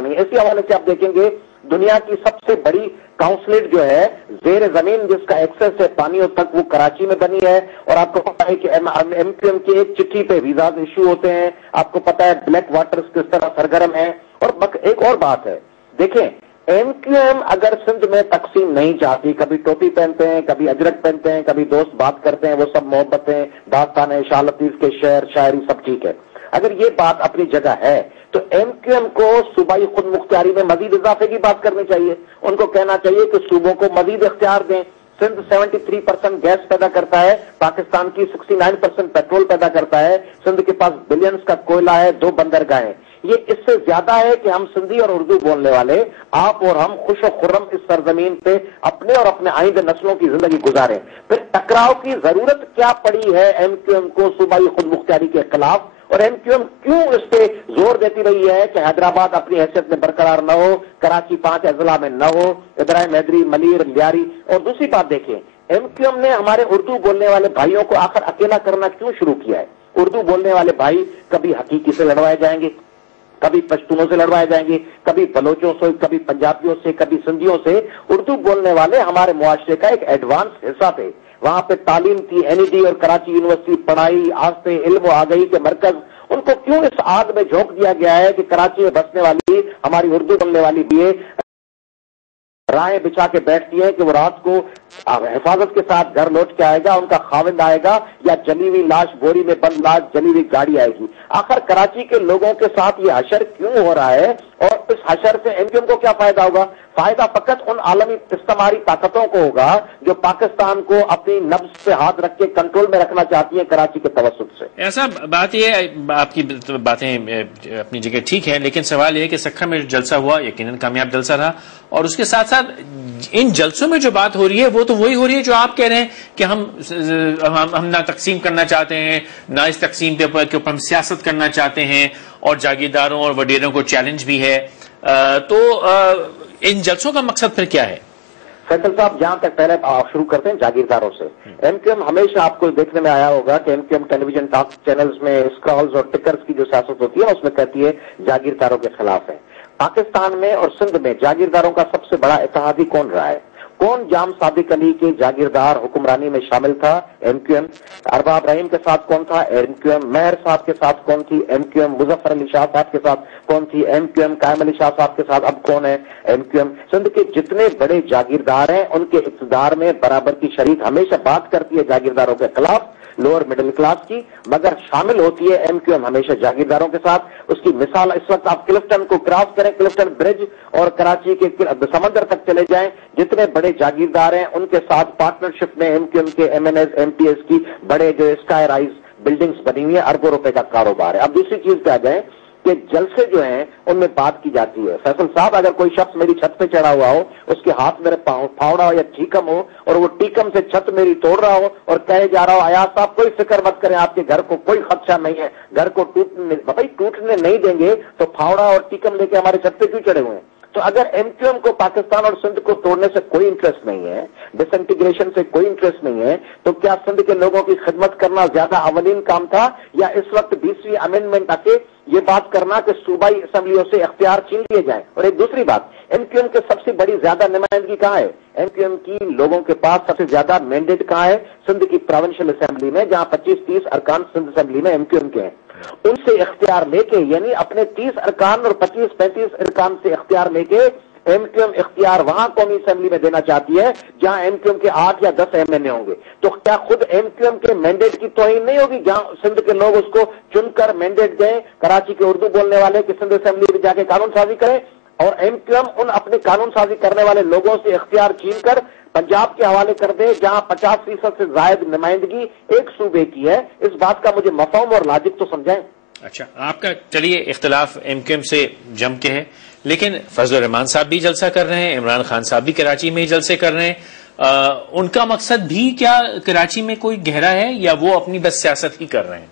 نہیں. اسی حوالے سے آپ دیکھیں گے دنیا کی سب سے بڑی کاؤنسلیٹ جو ہے زیر زمین جس کا ایکسس ہے پانیوں تک وہ کراچی میں بنی ہے. اور آپ کو پتا ہے کہ ایم کیو ایم کی ایک چٹھی پہ ویزاز ایشو ہوتے ہیں. آپ کو پتا ہے بلیک واٹرز کس طرح سرگرم ہے. اور ایک اور بات ہے, دیکھیں ایم کیو ایم اگر سندھ میں تقسیم نہیں چاہتی, کبھی ٹوپی پہنتے ہیں, کبھی اجرک پہنتے ہیں, کبھی دوست بات کرتے ہیں, وہ سب محبتیں, داستانیں, شاہ لطیف کے شعر شاعری سب ٹھیک ہے. اگر یہ بات اپنی جگہ ہے تو ایم کیو ایم کو صوبائی خود مختاری میں مزید اضافے کی بات کرنی چاہیے. ان کو کہنا چاہیے کہ صوبوں کو مزید اختیار دیں. سندھ 73% گیس پیدا کرتا ہے, پاکستان کی 69% پیٹرول پیدا کرتا ہے. سندھ کے پاس بلینز کا کوئلہ ہے, 2 بندرگاہیں. یہ اس سے زیادہ ہے کہ ہم سندھی اور اردو بولنے والے آپ اور ہم خوش و خرم اس سرزمین پہ اپنے اور اپنے آئندہ نسلوں کی زندگی گزاریں. پھر ٹکراؤ کی ضرورت کیا پڑی ہے ایم کیو ایم کو صوبائی خود مختاری کے خلاف, اور ایم کیو ایم کیوں اس پہ زور دیتی رہی ہے کہ حیدرآباد اپنی حیثیت میں برقرار نہ ہو, کراچی 5 اضلاع میں نہ ہو, ابراہیم حیدری, ملیر, لیاری. اور دوسری بات دیکھیں, ایم کیو ایم نے ہمارے اردو بولنے والے بھائیوں کو آخر اکیلا کرنا کیوں شروع کیا ہے؟ اردو بولنے والے بھائی کبھی حقیقی سے لڑوائے جائیں گے, کبھی پشتونوں سے لڑوائے جائیں گے, کبھی بلوچوں سے, کبھی پنجابیوں سے, کبھی سندھیوں سے. اردو بولنے والے ہمارے معاشرے کا ایک ایڈوانس حصہ تھے. وہاں پہ تعلیم کی این ای ڈی اور کراچی یونیورسٹی پڑھائی, آستے, علم و آگہی کے مرکز. ان کو کیوں اس آگ میں جھونک دیا گیا ہے کہ کراچی میں بسنے والی ہماری اردو بولنے والی بھی راہیں بچھا کے بیٹھتی ہیں کہ وہ رات کو حفاظت کے ساتھ گھر لوٹ کے آئے گا, ان کا خاوند آئے گا, یا جلی ہوئی لاش, بوری میں بند لاش, جلی ہوئی گاڑی آئے گی. آخر کراچی کے لوگوں کے ساتھ یہ حشر کیوں ہو رہا ہے, اور اس حشر سے ایم کیو ایم کو کیا فائدہ ہوگا؟ فائدہ فقط ان عالمی استعماری طاقتوں کو ہوگا جو پاکستان کو اپنی نبض پہ ہاتھ رکھ کے کنٹرول میں رکھنا چاہتی ہیں کراچی کے توسط سے. ایسا بات یہ ہے, آپ کی باتیں اپنی جگہ ٹھیک ہے, لیکن سوال یہ ہے کہ سکھا میں جو جلسہ ہوا یقیناً کامیاب جلسہ رہا, اور اس کے ساتھ ساتھ ان جلسوں میں جو بات ہو رہی ہے وہ تو وہی ہو رہی ہے جو آپ کہہ رہے ہیں کہ ہم نہ تقسیم کرنا چاہتے ہیں, نہ اس تقسیم کے اوپر ہم سیاست کرنا چاہتے ہیں, اور جاگیرداروں اور وڈیروں کو چیلنج بھی ہے. تو ان جلسوں کا مقصد پھر کیا ہے؟ فیصل صاحب, جہاں تک پہلے شروع کرتے ہیں جاگیرداروں سے. ایم کیو ایم ہمیشہ آپ کو دیکھنے میں آیا ہوگا کہ ایم کیو ایم ٹیلی ویژن ٹاک چینلز میں اسکرالز اور ٹکرز کی جو سیاست ہوتی ہے اس میں کہتی ہے جاگیرداروں کے خلاف ہے. پاکستان میں اور سندھ میں جاگیرداروں کا سب سے بڑا اتحادی کون رہا ہے؟ کون جام صادق علی کے جاگیردار حکمرانی میں شامل تھا؟ M Q M. ارباب رحیم کے ساتھ کون تھا؟ M Q M. مہر صاحب کے ساتھ کون تھی؟ M Q M. Muzaffar Ali Shah صاحب کے ساتھ کون تھی؟ M Q M. Qaim Ali Shah صاحب کے ساتھ اب کون ہے؟ M Q M. سندھ کے جتنے بڑے جاگیردار ہیں ان کے اقتدار میں برابر کی شریک ہمیشہ بات کرتی ہے جاگیرداروں کے خلاف, لوور مڈل کلاس کی, مگر شامل ہوتی ہے ایم کیو ایم ہمیشہ جاگیرداروں کے ساتھ. اس کی مثال اس وقت آپ کلفٹن کو کراس کریں, کلفٹن برج اور کراچی کے سمندر تک چلے جائیں, جتنے بڑے جاگیردار ہیں ان کے ساتھ پارٹنرشپ میں ایم کیو ایم کے M N S, M P S کی بڑے جو اسکائی رائز بلڈنگز بنی ہوئی ہیں, اربوں روپے کا کاروبار ہے. اب دوسری چیز پہ آ جائیں کہ جلسے جو ہیں ان میں بات کی جاتی ہے. فیصل صاحب, اگر کوئی شخص میری چھت پہ چڑھا ہوا ہو, اس کے ہاتھ میرے پھاوڑا ہو یا ٹیکم ہو, اور وہ ٹیکم سے چھت میری توڑ رہا ہو اور کہے جا رہا ہو ایاز صاحب کوئی فکر مت کریں, آپ کے گھر کو کوئی خدشہ نہیں ہے, گھر کو ٹوٹنے نہیں دیں گے, تو پھاوڑا اور ٹیکم لے کے ہمارے چھت پہ کیوں چڑھے ہوئے ہیں؟ تو اگر ایم کیو ایم کو پاکستان اور سندھ کو توڑنے سے کوئی انٹرسٹ نہیں ہے, ڈس انٹیگریشن سے کوئی انٹرسٹ نہیں ہے, تو کیا سندھ کے لوگوں کی خدمت کرنا زیادہ اولین کام تھا, یا اس وقت 20ویں امینڈمنٹ آ کے یہ بات کرنا کہ صوبائی اسمبلیوں سے اختیار چھین لیے جائیں؟ اور ایک دوسری بات, ایم کیو ایم کے سب سے بڑی زیادہ نمائندگی کہاں ہے؟ ایم کیو ایم کی لوگوں کے پاس سب سے زیادہ مینڈیٹ کہاں ہے؟ سندھ کی پروونشل اسمبلی میں, جہاں 25-30 ارکان سندھ اسمبلی میں ایم کیو ایم کے ہیں. ان سے اختیار لے کے, یعنی اپنے 30 ارکان اور 25-35 ارکان سے اختیار لے کے ایم کیو ایم اختیار وہاں قومی اسمبلی میں دینا چاہتی ہے جہاں ایم کیو ایم کے 8 یا 10 ایم این اے ہوں گے. تو کیا خود ایم کیو ایم کے مینڈیٹ کی توہین نہیں ہوگی جہاں سندھ کے لوگ اس کو چن کر مینڈیٹ دیں کراچی کے اردو بولنے والے کہ سندھ اسمبلی میں جا کے قانون سازی کریں, اور ایم کیو ایم ان اپنے قانون سازی کرنے والے لوگوں سے اختیار چھین کر پنجاب کے حوالے کر دے جہاں 50% سے زائد نمائندگی ایک صوبے کی ہے؟ اس بات کا مجھے مفہوم اور لاجک تو سمجھائیں. اچھا, آپ کا چلیے اختلاف ایم کیو ایم سے جم کے ہے, لیکن فضل الرحمان صاحب بھی جلسہ کر رہے ہیں, عمران خان صاحب بھی کراچی میں ہی جلسے کر رہے ہیں. ان کا مقصد بھی کیا کراچی میں کوئی گہرا ہے, یا وہ اپنی بس سیاست ہی کر رہے ہیں؟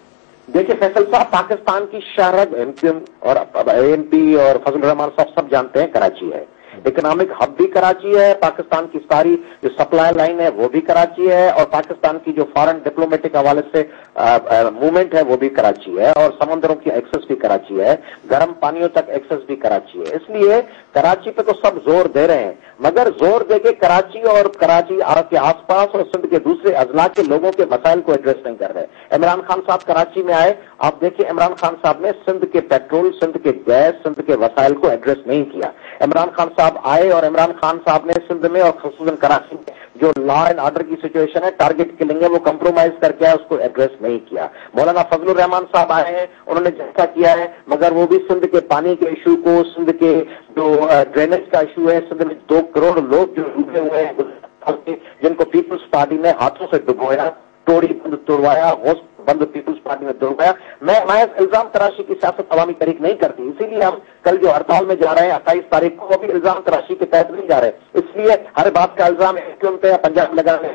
دیکھیں فیصل صاحب, پاکستان کی شہرت ایم کیو ایم اور اے این پی اور فضل الرحمان صاحب سب جانتے ہیں کراچی ہے. اکنامک ہب بھی کراچی ہے، پاکستان کی ساری جو سپلائی لائن ہے وہ بھی کراچی ہے، اور پاکستان کی جو فارن ڈپلومیٹک حوالے سے موومنٹ ہے وہ بھی کراچی ہے، اور سمندروں کی ایکسس بھی کراچی ہے، گرم پانیوں تک ایکسس بھی کراچی ہے۔ اس لیے کراچی پہ تو سب زور دے رہے ہیں، مگر زور دے کے کراچی اور کراچی کے آس پاس اور سندھ کے دوسرے اضلاع کے لوگوں کے مسائل کو ایڈریس نہیں کر رہے۔ عمران خان صاحب کراچی میں آئے، آپ دیکھیں عمران خان صاحب نے سندھ کے پیٹرول، سندھ کے گیس، سندھ کے وسائل کو ایڈریس نہیں کیا۔ عمران خان صاحب آئے اور عمران خان صاحب نے سندھ میں اور خصوصاً کراچی میں جو لا اینڈ آرڈر کی سچویشن ہے، ٹارگٹ کلنگ ہے، وہ کمپرومائز کر کے اس کو ایڈریس نہیں کیا۔ مولانا فضل الرحمان صاحب آئے ہیں، انہوں نے جیسا کیا ہے، مگر وہ بھی سندھ کے پانی کے ایشو کو، سندھ کے جو ڈرینیج کا ایشو ہے، سندھ میں 2 کروڑ لوگ جو ڈوبے ہوئے ہیں جن کو پیپلز پارٹی نے ہاتھوں سے ڈبویا، توڑی بند توڑوایا، غوث بند پیپلز پارٹی نے توڑوایا۔ میں محض الزام تراشی کی سیاست عوامی طریق نہیں کرتی، اسی لیے ہم کل جو ہڑتال میں جا رہے ہیں 28 تاریخ کو، وہ بھی الزام تراشی کے تحت نہیں جا رہے، اس لیے ہر بات کا الزام کیوں پہ پنجاب لگانے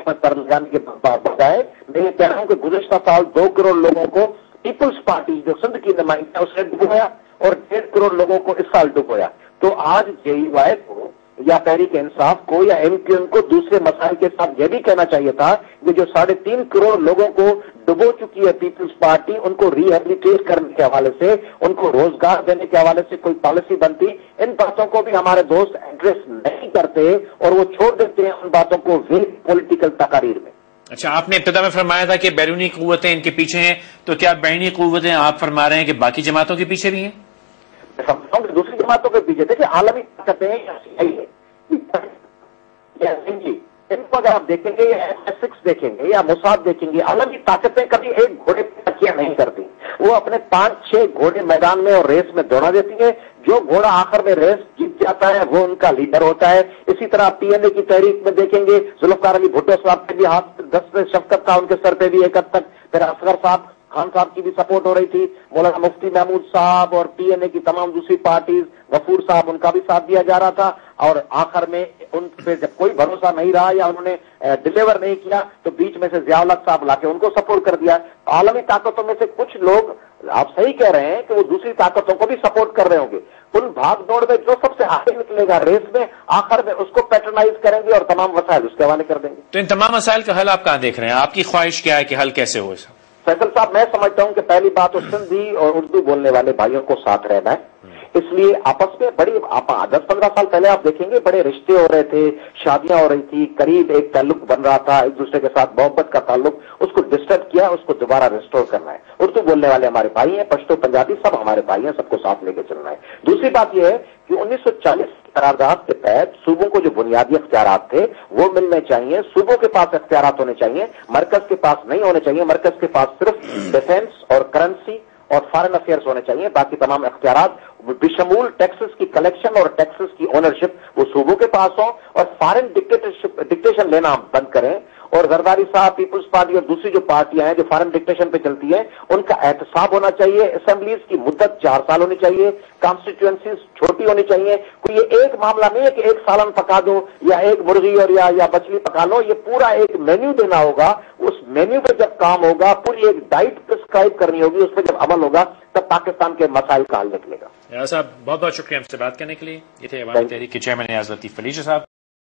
کے بجائے میں یہ کہہ رہا ہوں کہ گزشتہ سال 2 کروڑ لوگوں کو پیپلز پارٹی جو سندھ کی نمائندہ اس نے ڈبویا اور 1.5 کروڑ لوگوں کو اس سال ڈبویا۔ تو آج JUI کو یا تحریک انصاف کو یا MQM کو دوسرے مسائل کے ساتھ یہ بھی کہنا چاہیے تھا کہ جو 3.5 کروڑ لوگوں کو ڈبو چکی ہے پیپلز پارٹی، ان کو ری ہیبلیٹیٹ کرنے کے حوالے سے، ان کو روزگار دینے کے حوالے سے کوئی پالیسی بنتی، ان باتوں کو بھی ہمارے دوست ایڈریس نہیں کرتے اور وہ چھوڑ دیتے ہیں ان باتوں کو ویگ پولیٹیکل تقاریر میں۔ اچھا، آپ نے ابتدا میں فرمایا تھا کہ بیرونی قوتیں ان کے پیچھے ہیں، تو کیا بیرونی قوتیں آپ فرما رہے ہیں کہ باقی جماعتوں کے پیچھے بھی ہیں؟ میں سمجھتا ہوں کہ دوسری جماعتوں کے پیچھے دیکھیں عالمی طاقتیں ان کو اگر آپ دیکھیں گے یا MS6 دیکھیں گے یا موساد دیکھیں گے، عالمی طاقتیں کبھی ایک گھوڑے پہ تکیہ نہیں کرتی، وہ اپنے 5-6 گھوڑے میدان میں اور ریس میں دوڑا دیتی ہیں، جو گھوڑا آخر میں ریس جیت جاتا ہے وہ ان کا لیڈر ہوتا ہے۔ اسی طرح PNA کی تحریک میں دیکھیں گے، ذوالفقار علی بھٹو صاحب پہ بھی ہاتھ دست شفقت تھا، ان کے سر پہ بھی ایک حد تک، پھر اصغر صاحب خان صاحب کی بھی سپورٹ ہو رہی تھی، مولانا مفتی محمود صاحب اور PNA کی تمام دوسری پارٹیز، غفور صاحب، ان کا بھی ساتھ دیا جا رہا تھا، اور آخر میں ان پہ جب کوئی بھروسہ نہیں رہا یا انہوں نے ڈیلیور نہیں کیا تو بیچ میں سے ضیاء الحق صاحب لا کے ان کو سپورٹ کر دیا۔ عالمی طاقتوں میں سے کچھ لوگ، آپ صحیح کہہ رہے ہیں کہ وہ دوسری طاقتوں کو بھی سپورٹ کر رہے ہوں گے، ان بھاگ دوڑ میں جو سب سے آگے نکلے گا ریس میں، آخر میں اس کو پیٹرنائز کریں گے اور تمام وسائل اس کے حوالے کر دیں گے۔ تو ان تمام مسائل کا حل آپ کہاں دیکھ رہے ہیں؟ آپ کی خواہش کیا ہے کہ حل کیسے ہو اس؟ فیصل صاحب، میں سمجھتا ہوں کہ پہلی بات تو سندھی اور اردو بولنے والے بھائیوں کو ساتھ رہنا ہے، اس لیے آپس میں بڑی 10-15 سال پہلے آپ دیکھیں گے بڑے رشتے ہو رہے تھے، شادیاں ہو رہی تھی، قریب ایک تعلق بن رہا تھا، ایک دوسرے کے ساتھ محبت کا تعلق، اس کو ڈسٹرب کیا، اس کو دوبارہ ریسٹور کرنا ہے۔ اردو بولنے والے ہمارے بھائی ہیں، پشتو پنجابی سب ہمارے بھائی ہیں، سب کو ساتھ لے کے چلنا ہے۔ دوسری بات یہ ہے کہ 1940 کی قرارداد کے تحت صوبوں کو جو بنیادی اختیارات تھے وہ ملنے چاہیے، صوبوں کے پاس اختیارات ہونے چاہیے، مرکز کے پاس نہیں ہونے چاہیے، مرکز کے پاس صرف ڈیفنس اور کرنسی اور فارن افیئرز ہونے چاہیے، باقی تمام اختیارات بشمول ٹیکسز کی کلیکشن اور ٹیکسز کی اونرشپ وہ صوبوں کے پاس ہوں، اور فارن ڈکٹیشن لینا ہم بند کریں، اور زرداری صاحب، پیپلز پارٹی اور دوسری جو پارٹیاں ہیں جو فارن ڈکٹیشن پہ چلتی ہیں ان کا احتساب ہونا چاہیے، اسمبلیز کی مدت 4 سال ہونی چاہیے، کانسٹیٹوئنسیز چھوٹی ہونی چاہیے، کوئی یہ ایک معاملہ نہیں ہے کہ ایک سالن پکا دو یا ایک مرغی اور یا مچھلی پکا لو، یہ پورا ایک مینیو دینا ہوگا، اس مینیو پہ جب کام ہوگا، پوری ایک ڈائٹ پرسکرائب کرنی ہوگی، اس پہ جب عمل ہوگا تب پاکستان کے مسائل کا حل نکلے گا۔ صاحب بہت بہت شکریہ ہم سے بات کرنے کے لیے۔ یہ تھے عوامی تحریک کے چیئرمین نیاز لطیف فلیجا صاحب۔